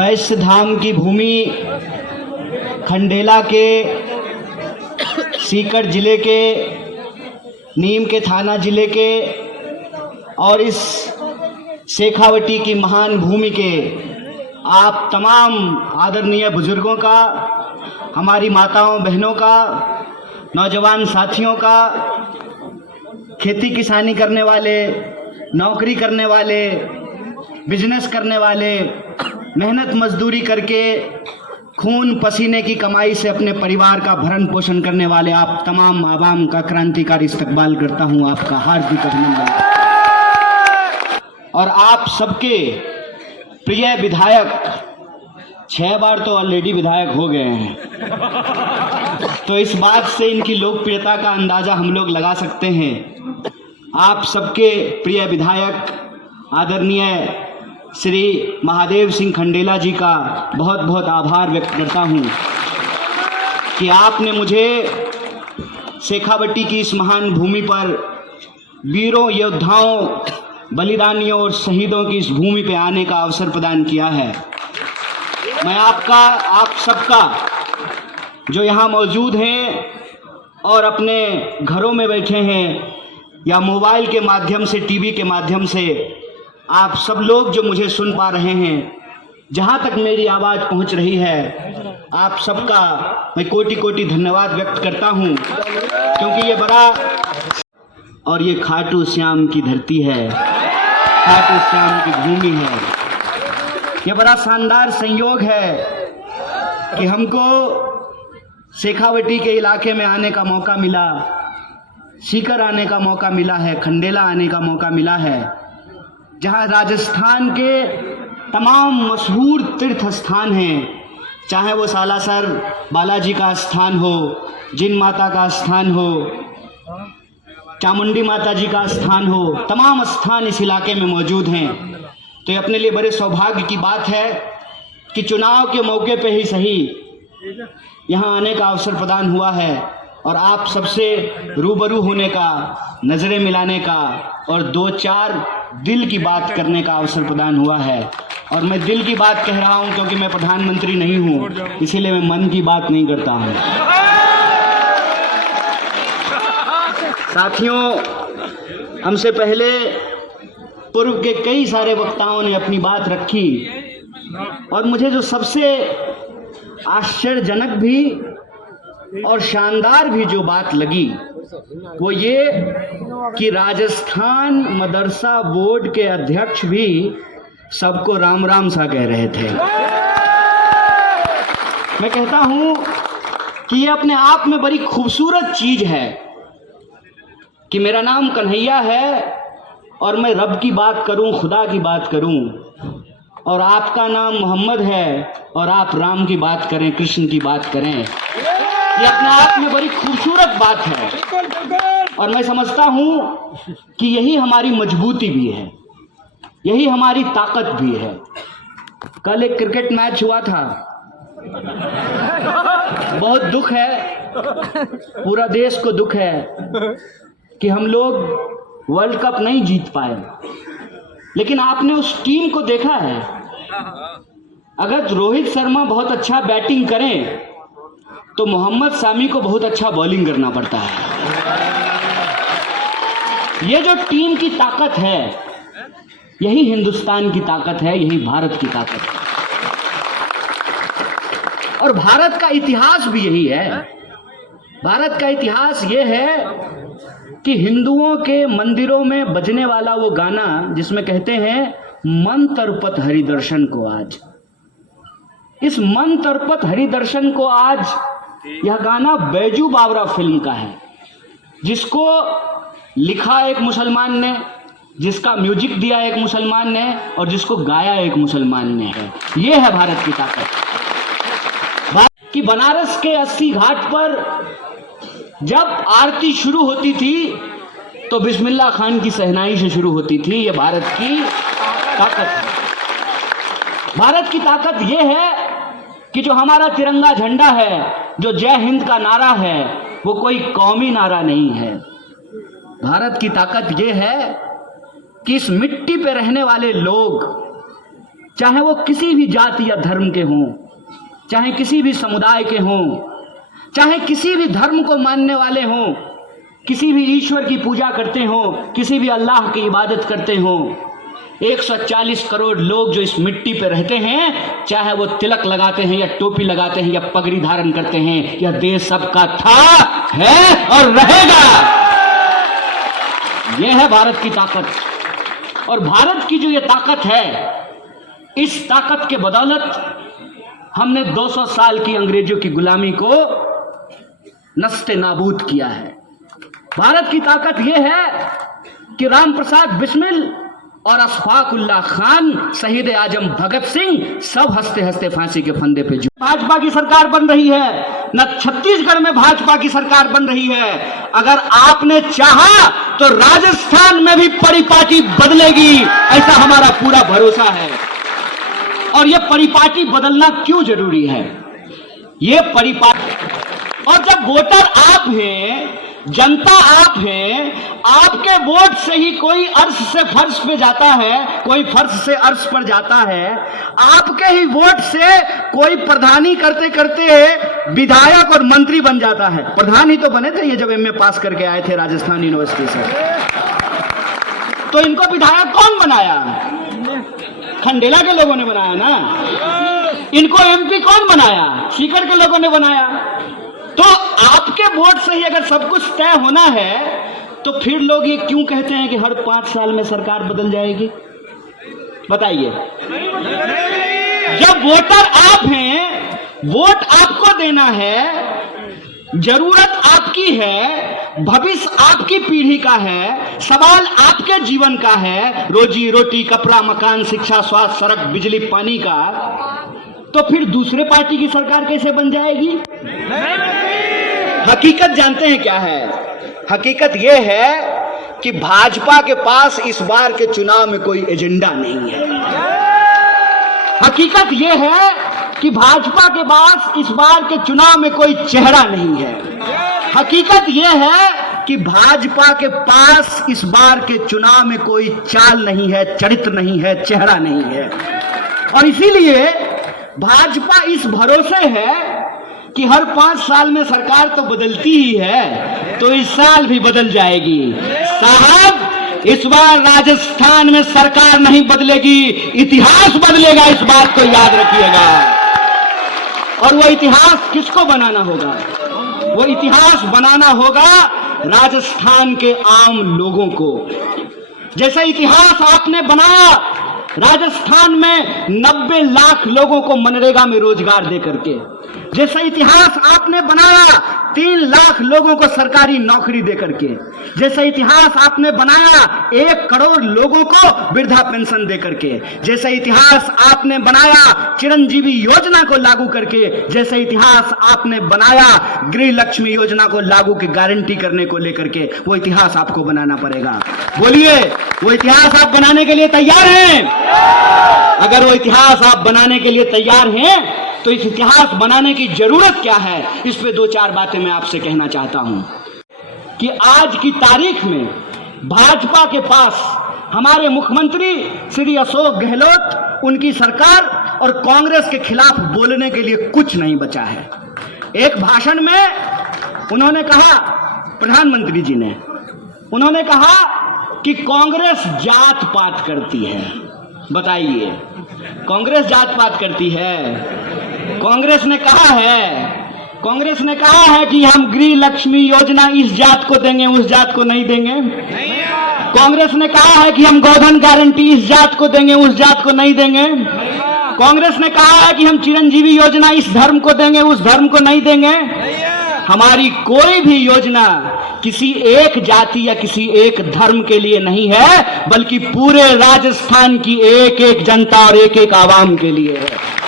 वैश्य धाम की भूमि खंडेला के सीकर जिले के नीम के थाना जिले के और इस शेखावटी की महान भूमि के आप तमाम आदरणीय बुजुर्गों का, हमारी माताओं बहनों का, नौजवान साथियों का, खेती किसानी करने वाले, नौकरी करने वाले, बिजनेस करने वाले, मेहनत मजदूरी करके खून पसीने की कमाई से अपने परिवार का भरण पोषण करने वाले आप तमाम आवाम का क्रांतिकारी इस्तकबाल करता हूं। आपका हार्दिक अभिनंदन। और आप सबके प्रिय विधायक 6 बार तो ऑलरेडी विधायक हो गए हैं, तो इस बात से इनकी लोकप्रियता का अंदाजा हम लोग लगा सकते हैं। आप सबके प्रिय विधायक आदरणीय श्री महादेव सिंह खंडेला जी का बहुत बहुत आभार व्यक्त करता हूं कि आपने मुझे शेखावटी की इस महान भूमि पर वीरों, योद्धाओं, बलिदानियों और शहीदों की इस भूमि पे आने का अवसर प्रदान किया है। मैं आप सबका जो यहाँ मौजूद हैं और अपने घरों में बैठे हैं या मोबाइल के माध्यम से, टीवी के माध्यम से, आप सब लोग जो मुझे सुन पा रहे हैं, जहाँ तक मेरी आवाज़ पहुँच रही है, आप सबका मैं कोटि कोटि धन्यवाद व्यक्त करता हूँ, क्योंकि ये बड़ा और ये खाटू श्याम की धरती है, खाटू श्याम की भूमि है। ये बड़ा शानदार संयोग है कि हमको शेखावटी के इलाके में आने का मौका मिला, सीकर आने का मौका मिला है, खंडेला आने का मौका मिला है, जहाँ राजस्थान के तमाम मशहूर तीर्थ स्थान हैं, चाहे वो सालासर बालाजी का स्थान हो, जिन माता का स्थान हो, चामुंडी माता जी का स्थान हो, तमाम स्थान इस इलाके में मौजूद हैं। तो ये अपने लिए बड़े सौभाग्य की बात है कि चुनाव के मौके पे ही सही यहाँ आने का अवसर प्रदान हुआ है और आप सबसे रूबरू होने का, नज़रें मिलाने का और 2-4 दिल की बात करने का अवसर प्रदान हुआ है। और मैं दिल की बात कह रहा हूँ क्योंकि मैं प्रधानमंत्री नहीं हूँ, इसीलिए मैं मन की बात नहीं करता हूँ। साथियों, हमसे पहले पूर्व के कई सारे वक्ताओं ने अपनी बात रखी और मुझे जो सबसे आश्चर्यजनक भी और शानदार भी जो बात लगी वो ये कि राजस्थान मदरसा बोर्ड के अध्यक्ष भी सबको राम राम सा कह रहे थे। मैं कहता हूं कि ये अपने आप में बड़ी खूबसूरत चीज है कि मेरा नाम कन्हैया है और मैं रब की बात करूं, खुदा की बात करूं, और आपका नाम मोहम्मद है और आप राम की बात करें, कृष्ण की बात करें। ये अपने आप में बड़ी खूबसूरत बात है और मैं समझता हूं कि यही हमारी मजबूती भी है, यही हमारी ताकत भी है। कल एक क्रिकेट मैच हुआ था, बहुत दुख है, पूरा देश को दुख है कि हम लोग वर्ल्ड कप नहीं जीत पाए, लेकिन आपने उस टीम को देखा है। अगर रोहित शर्मा बहुत अच्छा बैटिंग करें तो मोहम्मद शामी को बहुत अच्छा बॉलिंग करना पड़ता है। ये जो टीम की ताकत है, यही हिंदुस्तान की ताकत है, यही भारत की ताकत है। और भारत का इतिहास भी यही है। भारत का इतिहास ये है कि हिंदुओं के मंदिरों में बजने वाला वो गाना जिसमें कहते हैं मन तरपत हरिदर्शन को आज, इस मन तरपत हरिदर्शन को आज, यह गाना बैजू बावरा फिल्म का है, जिसको लिखा एक मुसलमान ने, जिसका म्यूजिक दिया एक मुसलमान ने और जिसको गाया एक मुसलमान ने है। ये है भारत की ताकत। कि बनारस के 80 घाट पर जब आरती शुरू होती थी तो बिस्मिल्लाह खान की सहनाई से शुरू होती थी। ये भारत की ताकत है। भारत की ताकत ये है कि जो हमारा तिरंगा झंडा है, जो जय हिंद का नारा है, वो कोई कौमी नारा नहीं है। भारत की ताकत ये है कि इस मिट्टी पे रहने वाले लोग, चाहे वो किसी भी जाति या धर्म के हों, चाहे किसी भी समुदाय के हों, चाहे किसी भी धर्म को मानने वाले हों, किसी भी ईश्वर की पूजा करते हों, किसी भी अल्लाह की इबादत करते हों, 140 करोड़ लोग जो इस मिट्टी पे रहते हैं, चाहे वो तिलक लगाते हैं या टोपी लगाते हैं या पगड़ी धारण करते हैं, यह देश सबका था, है और रहेगा। यह है भारत की ताकत। और भारत की जो ये ताकत है, इस ताकत के बदौलत हमने 200 साल की अंग्रेजों की गुलामी को नस्ते नाबूद किया है। भारत की ताकत यह है कि राम प्रसाद बिस्मिल और अशफाकुल्लाह खान, शहीद आजम भगत सिंह सब हंसते हंसते फांसी के फंदे पे भाजपा की सरकार बन रही है, न छत्तीसगढ़ में भाजपा की सरकार बन रही है। अगर आपने चाहा तो राजस्थान में भी परिपाटी बदलेगी, ऐसा हमारा पूरा भरोसा है। और यह परिपाटी बदलना क्यों जरूरी है? ये परिपाटी, और जब वोटर आप हैं, जनता आप हैं, आपके वोट से ही कोई अर्श से फर्श पे जाता है, कोई फर्श से अर्श पर जाता है, आपके ही वोट से कोई प्रधानी करते करते विधायक और मंत्री बन जाता है। प्रधान ही तो बने थे ये जब एमए पास करके आए थे राजस्थान यूनिवर्सिटी से। तो इनको विधायक कौन बनाया? खंडेला के लोगों ने बनाया ना। इनको एमपी कौन बनाया? सीकर के लोगों ने बनाया। तो आपके वोट से ही अगर सब कुछ तय होना है, तो फिर लोग ये क्यों कहते हैं कि हर 5 साल में सरकार बदल जाएगी? बताइए। जब वोटर आप हैं, वोट आपको देना है, जरूरत आपकी है, भविष्य आपकी पीढ़ी का है, सवाल आपके जीवन का है, रोजी रोटी, कपड़ा, मकान, शिक्षा, स्वास्थ्य, सड़क, बिजली, पानी का, तो फिर दूसरे पार्टी की सरकार कैसे बन जाएगी? हकीकत जानते हैं क्या है? हकीकत यह है कि भाजपा के पास इस बार के चुनाव में कोई एजेंडा नहीं है। हकीकत यह है कि भाजपा के पास इस बार के चुनाव में कोई चेहरा नहीं है। हकीकत यह है कि भाजपा के पास इस बार के चुनाव में कोई चाल नहीं है, चरित्र नहीं है, चेहरा नहीं है। और इसीलिए भाजपा इस भरोसे है कि हर 5 साल में सरकार तो बदलती ही है, तो इस साल भी बदल जाएगी। साहब, इस बार राजस्थान में सरकार नहीं बदलेगी, इतिहास बदलेगा, इस बात को याद रखिएगा। और वो इतिहास किसको बनाना होगा? वो इतिहास बनाना होगा राजस्थान के आम लोगों को। जैसा इतिहास आपने बनाया राजस्थान में 90 लाख लोगों को मनरेगा में रोजगार दे करके, जैसा इतिहास आपने बनाया 3 लाख लोगों को सरकारी नौकरी दे करके, जैसा इतिहास आपने बनाया 1 करोड़ लोगों को वृद्धा पेंशन दे करके, जैसा इतिहास आपने बनाया चिरंजीवी योजना को लागू करके, जैसा इतिहास आपने बनाया गृह लक्ष्मी योजना को लागू की गारंटी करने को लेकर के, वो इतिहास आपको बनाना पड़ेगा। बोलिए, वो इतिहास आप बनाने के लिए तैयार हैं? अगर वो इतिहास आप बनाने के लिए तैयार हैं, तो इस इतिहास बनाने की जरूरत क्या है, इस पे 2-4 बातें मैं आपसे कहना चाहता हूं। कि आज की तारीख में भाजपा के पास हमारे मुख्यमंत्री श्री अशोक गहलोत, उनकी सरकार और कांग्रेस के खिलाफ बोलने के लिए कुछ नहीं बचा है। एक भाषण में उन्होंने कहा, प्रधानमंत्री जी ने, उन्होंने कहा कि कांग्रेस जात पात करती है। बताइए, कांग्रेस जात पात करती है? कांग्रेस ने कहा है कि हम गृह लक्ष्मी योजना इस जात को देंगे, उस जात को नहीं देंगे। कांग्रेस ने कहा है कि हम गोधन गारंटी इस जात को देंगे, उस जात को नहीं देंगे। कांग्रेस ने कहा है कि हम चिरंजीवी योजना इस धर्म को देंगे, उस धर्म को नहीं देंगे। हमारी कोई भी योजना किसी एक जाति या किसी एक धर्म के लिए नहीं है, बल्कि पूरे राजस्थान की एक एक जनता और एक एक आवाम के लिए है।